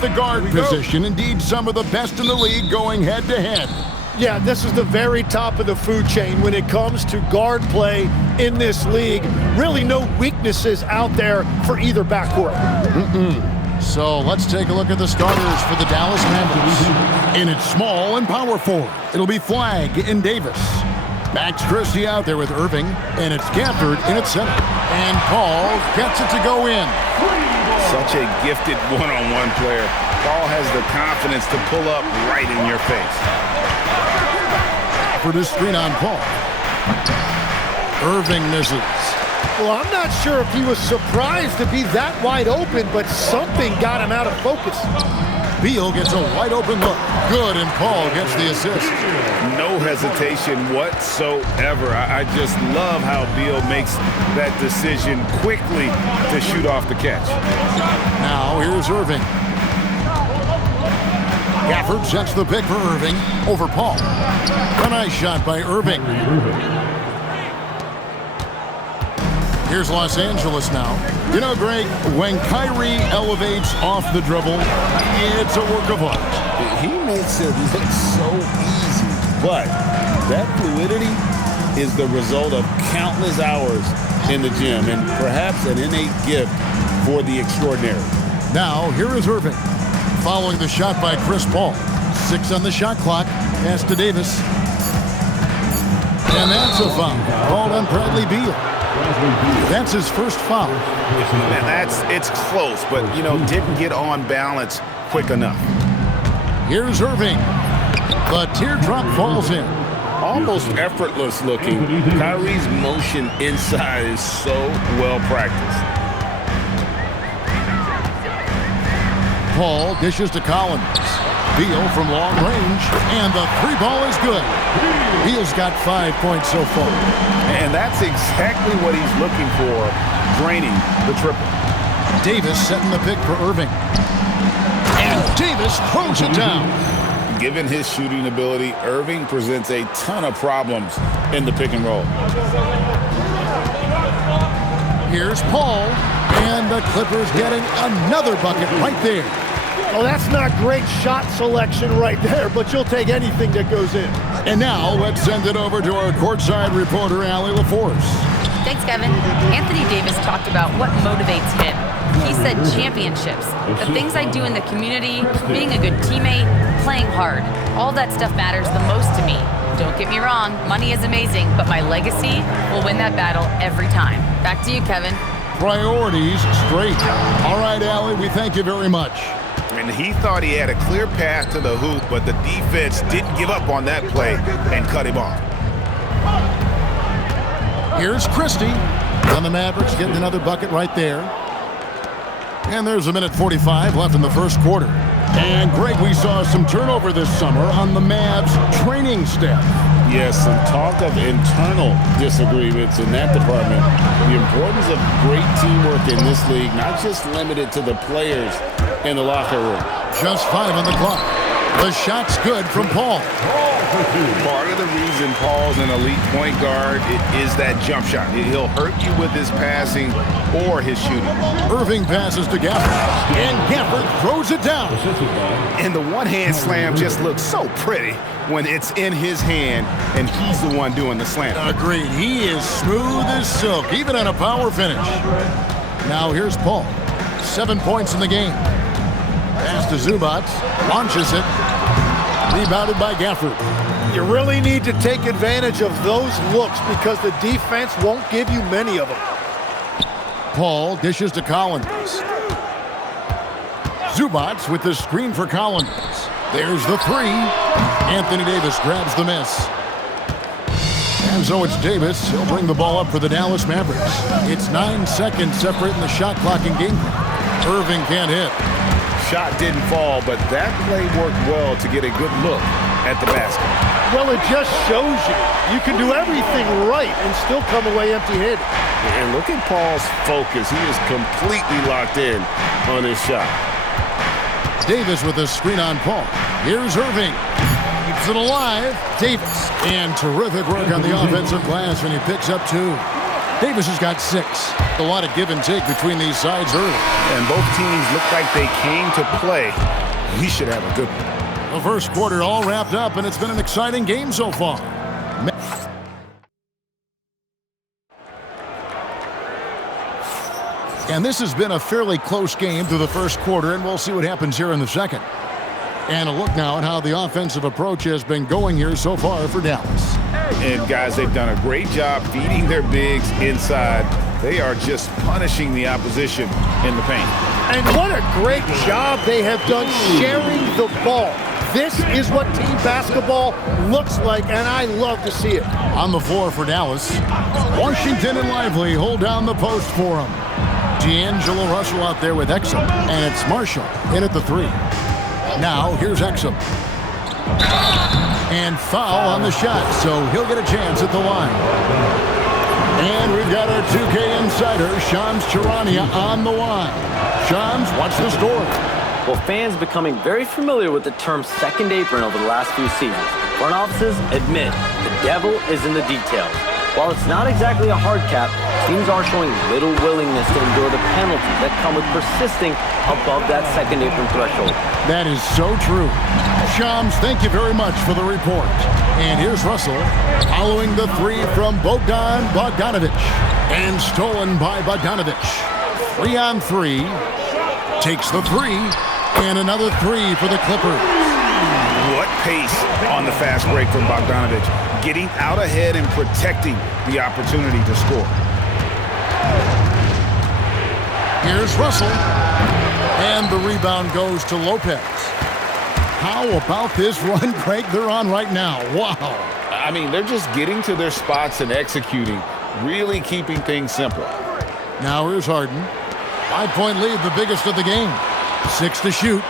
The guard position, indeed some of the best in the league going head-to-head. Yeah, this is the very top of the food chain when it comes to guard play in this league. Really no weaknesses out there for either backcourt. So let's take a look at the starters for the Dallas Mavericks. In its small and power forward, it'll be Flagg and Davis. Max Christie out there with Irving, and it's Gafford in its center. And Paul gets it to go in. Such a gifted one-on-one player. Paul has the confidence to pull up right in your face. For this screen on Paul. Irving misses. Well, I'm not sure if he was surprised to be that wide open, but something got him out of focus. Beal gets a wide open look. Good, and Paul gets the assist. No hesitation whatsoever. I just love how Beal makes that decision quickly to shoot off the catch. Now here's Irving. Gafford sets the pick for Irving over Paul. A nice shot by Irving. Here's Los Angeles now. You know, Greg, when Kyrie elevates off the dribble, it's a work of art. He makes it look so easy, but that fluidity is the result of countless hours in the gym and perhaps an innate gift for the extraordinary. Now, here is Irving. Following the shot by Chris Paul. 6 on the shot clock. Pass to Davis. And that's a foul. Called on Bradley Beal. That's his first foul. Man, it's close, but, didn't get on balance quick enough. Here's Irving. The teardrop falls in. Almost effortless looking. Kyrie's motion inside is so well practiced. Paul dishes to Collins. Beal from long range, and the three ball is good. Beal's got 5 points so far. And that's exactly what he's looking for, draining the triple. Davis setting the pick for Irving. And Davis throws it down. Given his shooting ability, Irving presents a ton of problems in the pick and roll. Here's Paul, and the Clippers getting another bucket right there. Oh, that's not great shot selection right there, but you'll take anything that goes in. And now let's send it over to our courtside reporter, Allie LaForce. Thanks, Kevin. Anthony Davis talked about what motivates him. He said championships, the things I do in the community, being a good teammate, playing hard. All that stuff matters the most to me. Don't get me wrong, money is amazing, but my legacy will win that battle every time. Back to you, Kevin. Priorities straight. All right, Allie, we thank you very much. And he thought he had a clear path to the hoop, but the defense didn't give up on that play and cut him off. Here's Christie. And the Mavericks getting another bucket right there. And there's a minute 45 left in the first quarter. And Greg, we saw some turnover this summer on the Mavs training staff. Yes, some talk of internal disagreements in that department. The importance of great teamwork in this league, not just limited to the players in the locker room. Just 5 on the clock. The shot's good from Paul. Part of the reason Paul's an elite point guard is that jump shot. He'll hurt you with his passing or his shooting. Irving passes to Gafford, and Gafford throws it down. And the one-hand slam just looks so pretty when it's in his hand and he's the one doing the slam. Agreed. He is smooth as silk, even on a power finish. Now here's Paul. 7 points in the game. Pass to Zubac. Launches it. Rebounded by Gafford. You really need to take advantage of those looks because the defense won't give you many of them. Paul dishes to Collins. Zubac with the screen for Collins. There's the three. Anthony Davis grabs the miss. And so it's Davis. He'll bring the ball up for the Dallas Mavericks. It's 9 seconds separating the shot clock and game clock. Irving can't hit. Shot didn't fall, but that play worked well to get a good look at the basket. Well, it just shows you can do everything right and still come away empty-handed. And look at Paul's focus. He is completely locked in on his shot. Davis with a screen on Paul. Here's Irving. Keeps it alive. Davis. And terrific work on the offensive glass, and he picks up 2. Davis has got 6. A lot of give and take between these sides early. And both teams look like they came to play. We should have a good one. The first quarter all wrapped up, and it's been an exciting game so far. And this has been a fairly close game through the first quarter, and we'll see what happens here in the second. And a look now at how the offensive approach has been going here so far for Dallas. And guys, they've done a great job feeding their bigs inside. They are just punishing the opposition in the paint. And what a great job they have done sharing the ball. This is what team basketball looks like, and I love to see it. On the floor for Dallas, Washington and Lively hold down the post for him. D'Angelo Russell out there with Exum, and it's Marshall in at the 3. Now, here's Exum. And foul on the shot, so he'll get a chance at the line. And we've got our 2K insider, Shams Charania, on the line. Shams, what's the story? Well, fans becoming very familiar with the term second apron over the last few seasons. Front offices admit the devil is in the details. While it's not exactly a hard cap, teams are showing little willingness to endure the penalties that come with persisting above that second apron threshold. That is so true. Shams, thank you very much for the report. And here's Russell following the 3 from Bogdan Bogdanovic. And stolen by Bogdanovic. 3 on 3. Takes the 3. And another 3 for the Clippers. What pace on the fast break from Bogdanovic. Getting out ahead and protecting the opportunity to score. Here's Russell. And the rebound goes to Lopez. How about this run, Craig, they're on right now? Wow. I mean, they're just getting to their spots and executing, really keeping things simple. Now here's Harden. 5-point lead, the biggest of the game. 6 to shoot.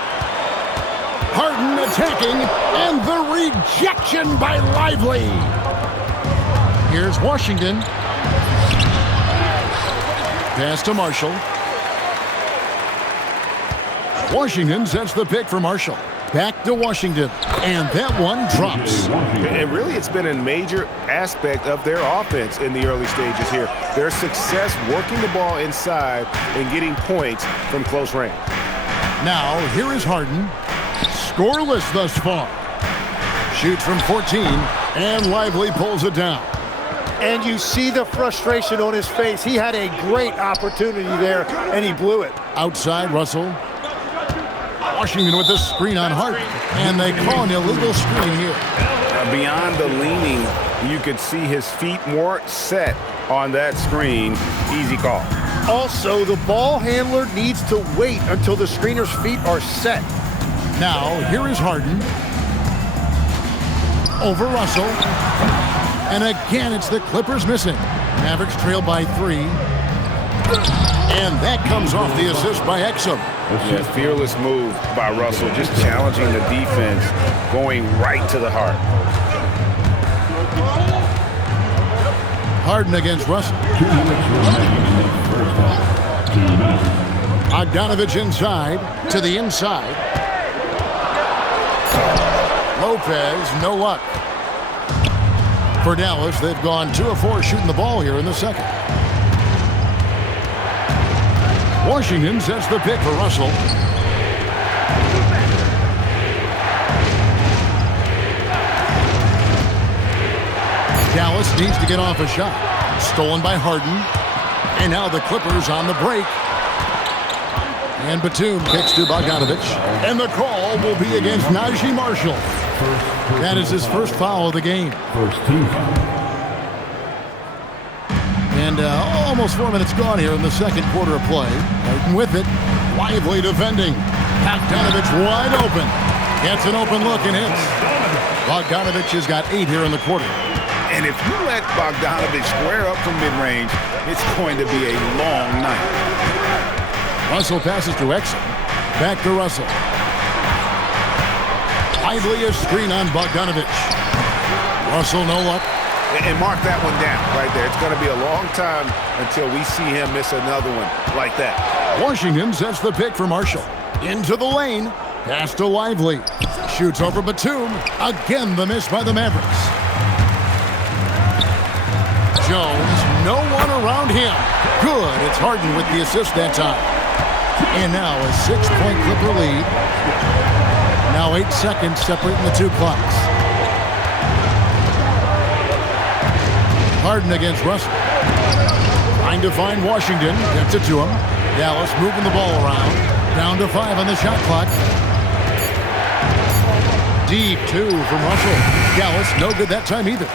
Harden attacking, and the rejection by Lively. Here's Washington. Pass to Marshall. Washington sets the pick for Marshall. Back to Washington, and that one drops. And really, it's been a major aspect of their offense in the early stages here. Their success working the ball inside and getting points from close range. Now, here is Harden. Scoreless thus far. Shoots from 14, and Lively pulls it down. And you see the frustration on his face. He had a great opportunity there, and he blew it. Outside, Russell. Washington with the screen on Harden, and they call an illegal screen here. Beyond the leaning, you could see his feet more set on that screen. Easy call. Also, the ball handler needs to wait until the screener's feet are set. Now, here is Harden. Over Russell. And again, it's the Clippers missing. Mavericks trail by 3. And that comes off the assist by Exum. Yeah, fearless move by Russell, just challenging the defense, going right to the heart. Harden against Russell. Bogdanovic inside, to the inside. Lopez, no luck. For Dallas, they've gone 2 of 4 shooting the ball here in the second. Washington sets the pick for Russell. Dallas needs to get off a shot. Stolen by Harden. And now the Clippers on the break. And Batum kicks to Bogdanovic. And the call will be against Najee Marshall. That is his first foul of the game. First team. And almost 4 minutes gone here in the second quarter of play. Harden with it. Lively defending. Bogdanovic wide open. Gets an open look and hits. Bogdanovic has got 8 here in the quarter. And if you let Bogdanovic square up from mid-range, it's going to be a long night. Russell passes to Exum. Back to Russell. Lively a screen on Bogdanovic. Russell no luck. And mark that one down right there. It's going to be a long time until we see him miss another one like that. Washington sets the pick for Marshall. Into the lane. Pass to Lively. Shoots over Batum. Again the miss by the Mavericks. Jones, no one around him. Good. It's Harden with the assist that time. And now a 6-point Clipper lead. Now 8 seconds separating the two clocks. Harden against Russell. Trying to find Washington. Gets it to him. Dallas moving the ball around. Down to 5 on the shot clock. Deep 2 from Russell. Dallas no good that time either.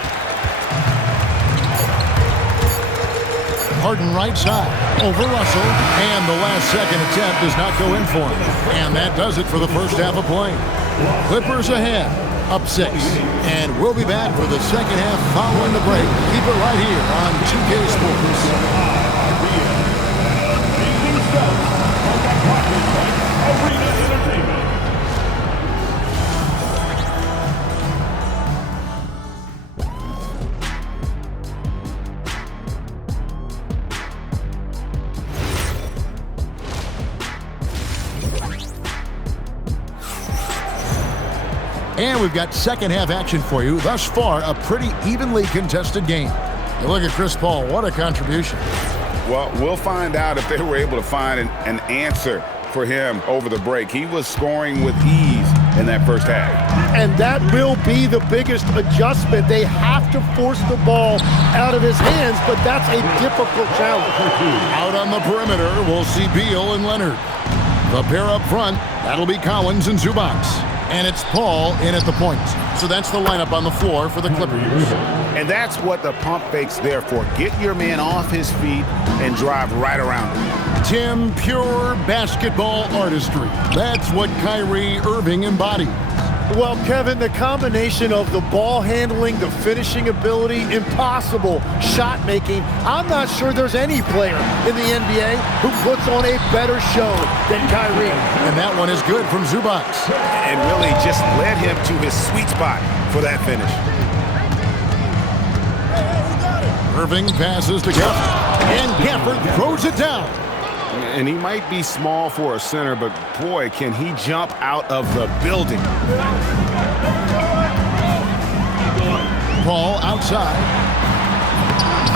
Harden right side over Russell. And the last second attempt does not go in for him. And that does it for the first half of play. Clippers ahead. Up 6. And we'll be back for the second half following the break. Keep it right here on 2K Sports. And we've got second half action for you. Thus far, a pretty evenly contested game. You look at Chris Paul, what a contribution. Well, we'll find out if they were able to find an answer for him over the break. He was scoring with ease in that first half. And that will be the biggest adjustment. They have to force the ball out of his hands, but that's a difficult challenge. Out on the perimeter, we'll see Beal and Leonard. The pair up front, that'll be Collins and Zubac. And it's Paul in at the point. So that's the lineup on the floor for the Clippers. And that's what the pump fake's there for. Get your man off his feet and drive right around him. Tim, pure basketball artistry. That's what Kyrie Irving embodies. Well, Kevin, the combination of the ball handling, the finishing ability, impossible shot making. I'm not sure there's any player in the NBA who puts on a better show than Kyrie. And that one is good from Zubac. And really just led him to his sweet spot for that finish. Irving passes to Gafford. And Gafford throws it down. And he might be small for a center, but boy, can he jump out of the building. Paul outside.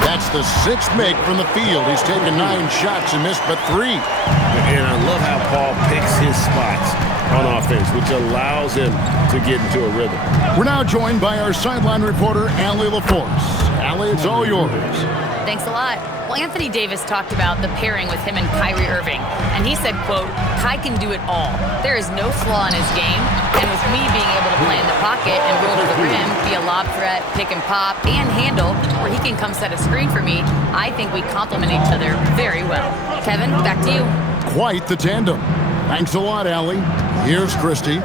That's the 6th make from the field. He's taken 9 shots and missed but 3. And I love how Paul picks his spots on offense, which allows him to get into a rhythm. We're now joined by our sideline reporter, Allie LaForce. Allie, it's all yours. Thanks a lot. Well, Anthony Davis talked about the pairing with him and Kyrie Irving, and he said, quote, "Kai can do it all. There is no flaw in his game, and with me being able to play in the pocket and roll to the rim, be a lob threat, pick and pop, and handle, where he can come set a screen for me, I think we complement each other very well." Kevin, back to you. Quite the tandem. Thanks a lot, Allie. Here's Christy.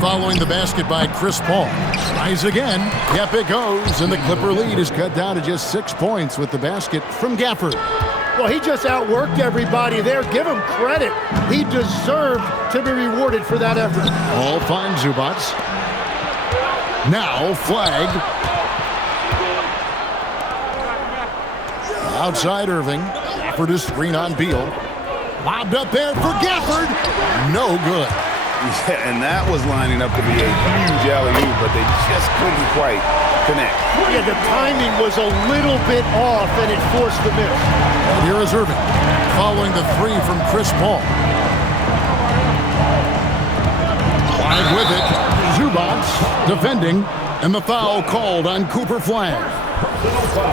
Following the basket by Chris Paul. Tries again. Yep, it goes. And the Clipper lead is cut down to just 6 points with the basket from Gafford. Well, he just outworked everybody there. Give him credit. He deserved to be rewarded for that effort. All fine, Zubac. Now, flag. Outside Irving. Gafford is screen on Beal. Lobbed up there for Gafford. No good. Yeah, and that was lining up to be a huge alley-oop, but they just couldn't quite connect. Yeah, the timing was a little bit off, and it forced the miss. And here is Irving, following the 3 from Chris Paul. Flag with it. Zubac defending, and the foul called on Cooper Flag.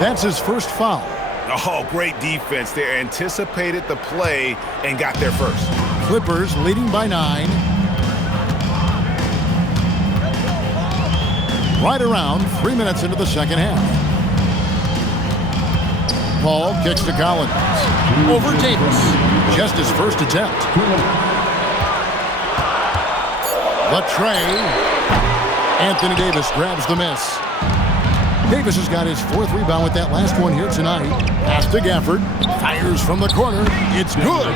That's his first foul. Oh, great defense there. Anticipated the play and got there first. Clippers leading by 9. Right around 3 minutes into the second half. Paul kicks to Collins. Over Davis. Just his first attempt. The tray. Anthony Davis grabs the miss. Davis has got his 4th rebound with that last one here tonight. Pass to Gafford. Fires from the corner. It's good.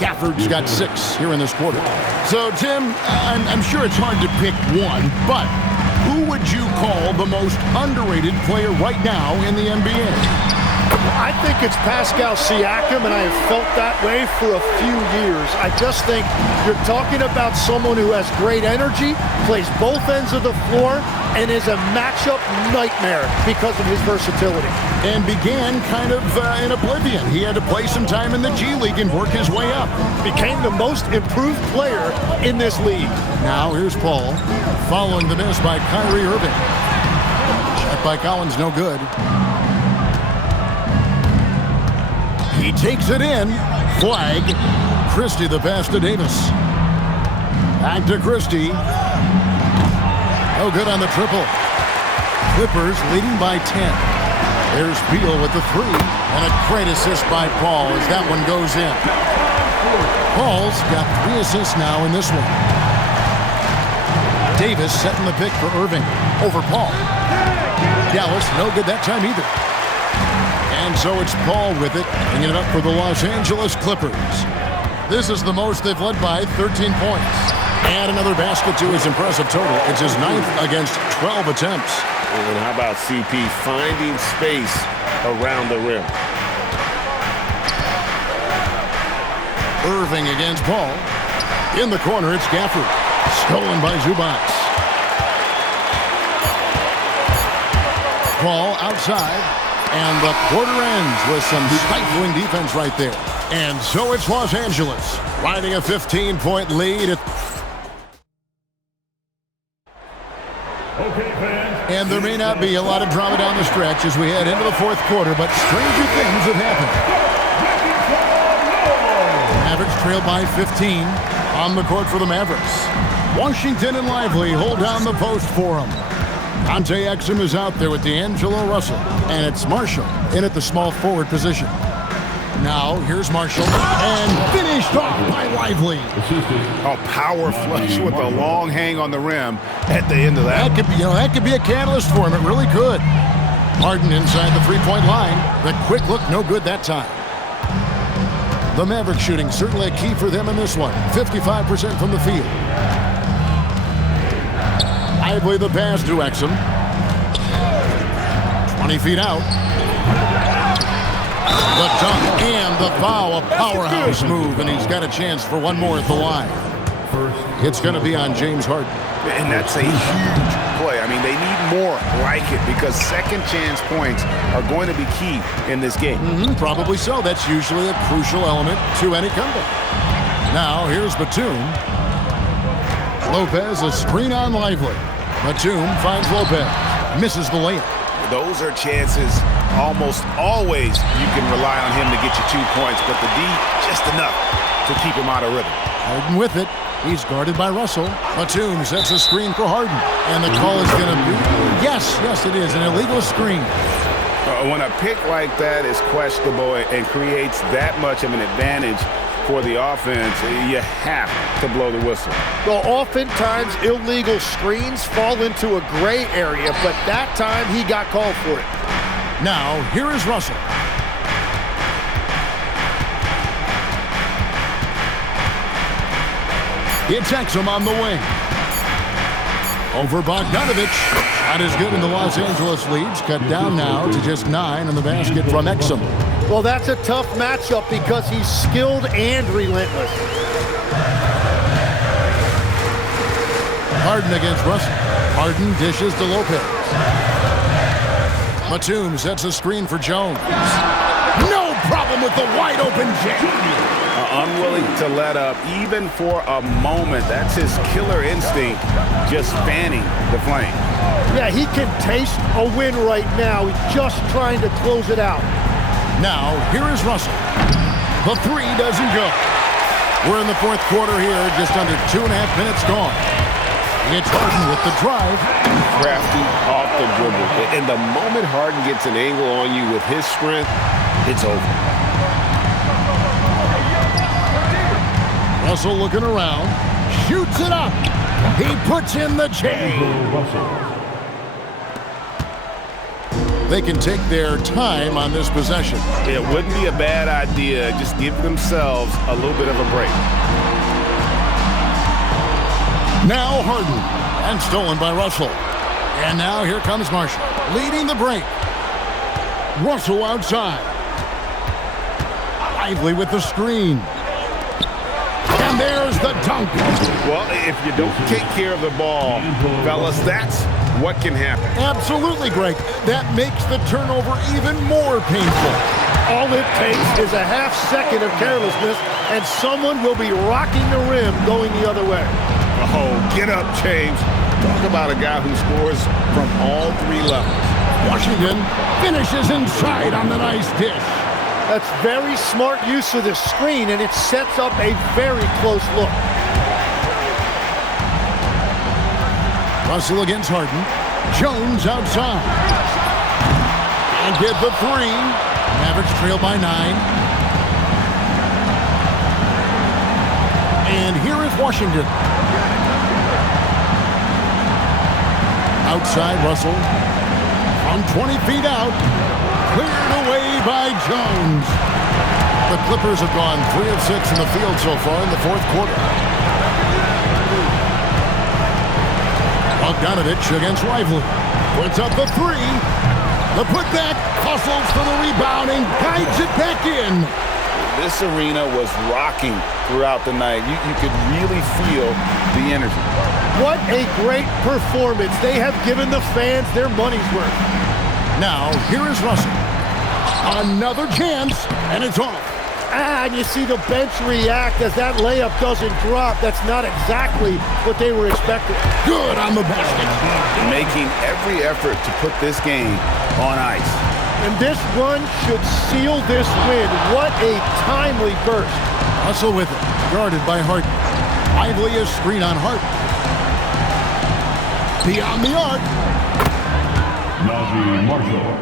Gafford's got 6 here in this quarter. So, Tim, I'm sure it's hard to pick one, but who would you call the most underrated player right now in the NBA? I think it's Pascal Siakam, and I have felt that way for a few years. I just think you're talking about someone who has great energy, plays both ends of the floor, and is a matchup nightmare because of his versatility. And began kind of in oblivion. He had to play some time in the G League and work his way up. Became the most improved player in this league. Now here's Paul, following the miss by Kyrie Irving. Shot by Collins, no good. He takes it in. Flag. Christie the pass to Davis. Back to Christie. No good on the triple. Clippers leading by 10. There's Beal with the three. And a great assist by Paul as that one goes in. Paul's got 3 assists now in this one. Davis setting the pick for Irving over Paul. Dallas, no good that time either. And so it's Paul with it, bringing it up for the Los Angeles Clippers. This is the most they've led by 13 points. And another basket to his impressive total. It's his 9th against 12 attempts. And how about CP finding space around the rim? Irving against Paul. In the corner, it's Gafford. Stolen by Zubac. Paul outside. And the quarter ends with some stifling defense right there. And so it's Los Angeles, riding a 15-point lead. And there may not be a lot of drama down the stretch as we head into the fourth quarter, but stranger things have happened. Mavericks trail by 15 on the court for the Mavericks. Washington and Lively hold down the post for them. Dante Exum is out there with D'Angelo Russell, and it's Marshall in at the small forward position. Now, here's Marshall, and finished off by Lively. A power flush with a long hang on the rim at the end of that. That could be a catalyst for him. It really could. Harden inside the three-point line. The quick look, no good that time. The Maverick shooting certainly a key for them in this one. 55% from the field. Lively the pass to Exum. 20 feet out. The dunk and the foul, a powerhouse move, and he's got a chance for one more at the line. It's going to be on James Harden. And that's a huge play. I mean, they need more like it because second chance points are going to be key in this game. Probably so. That's usually a crucial element to any comeback. Now, here's Batum. Lopez, a screen on Lively. Batum finds Lopez. Misses the layup. Those are chances almost always you can rely on him to get you 2 points, but the D just enough to keep him out of rhythm. Harden with it. He's guarded by Russell. Batum sets a screen for Harden. And the call is going to be, yes, it is, an illegal screen. When a pick like that is questionable and creates that much of an advantage for the offense, you have to blow the whistle. Well, oftentimes illegal screens fall into a gray area, but that time he got called for it. Now, here is Russell. It's Exum on the wing. Over Bogdanovich. Not as good in the Los Angeles leads. Cut down now to just 9 in the basket from Exum. Well, that's a tough matchup because he's skilled and relentless. Harden against Russell. Harden dishes to Lopez. Batum sets a screen for Jones. No problem with the wide-open jam. Unwilling to let up even for a moment. That's his killer instinct, just fanning the flame. Yeah, he can taste a win right now. He's just trying to close it out. Now, here is Russell. The three doesn't go. We're in the fourth quarter here, just under 2.5 minutes gone. It's Harden with the drive. Crafty off the dribble. And the moment Harden gets an angle on you with his strength, it's over. Russell looking around. Shoots it up. He puts in the J. They can take their time on this possession. It wouldn't be a bad idea. Just give themselves a little bit of a break. Now Harden, and stolen by Russell. And now here comes Marshall, leading the break. Russell outside. Lively with the screen. And there's the dunk. Well, if you don't take care of the ball, fellas, that's what can happen. Absolutely, Greg. That makes the turnover even more painful. All it takes is a half second of carelessness, and someone will be rocking the rim going the other way. Oh, get up, James. Talk about a guy who scores from all three levels. Washington finishes inside on the nice dish. That's very smart use of the screen, and it sets up a very close look. Russell against Harden. Jones outside. And get the three. Mavericks trail by 9. And here is Washington. Outside Russell. From 20 feet out. Cleared away by Jones. The Clippers have gone 3 of 6 in the field so far in the fourth quarter. Bogdanovich against Lively. Puts up the three. The putback, hustles for the rebound and guides it back in. This arena was rocking throughout the night. You could really feel the energy. What a great performance. They have given the fans their money's worth. Now, here is Russell. Another chance, and it's off. And you see the bench react as that layup doesn't drop. That's not exactly what they were expecting. Good on the basket. Making every effort to put this game on ice. And this run should seal this win. What a timely burst. Russell with it, guarded by Harden. Lively is screen on Harden. Beyond the arc. Naji Marshall.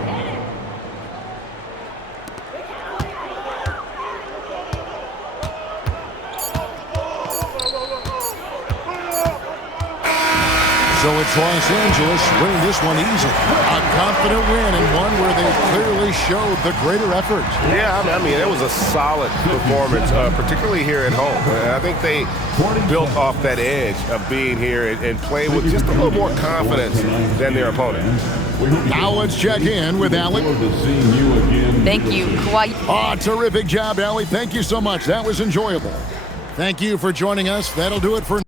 So it's Los Angeles winning this one easily. A confident win and one where they clearly showed the greater effort. Yeah, I mean, it was a solid performance, particularly here at home. I think they built off that edge of being here and playing with just a little more confidence than their opponent. Now let's check in with Allie. Thank you, Kawhi. Oh, terrific job, Allie. Thank you so much. That was enjoyable. Thank you for joining us. That'll do it for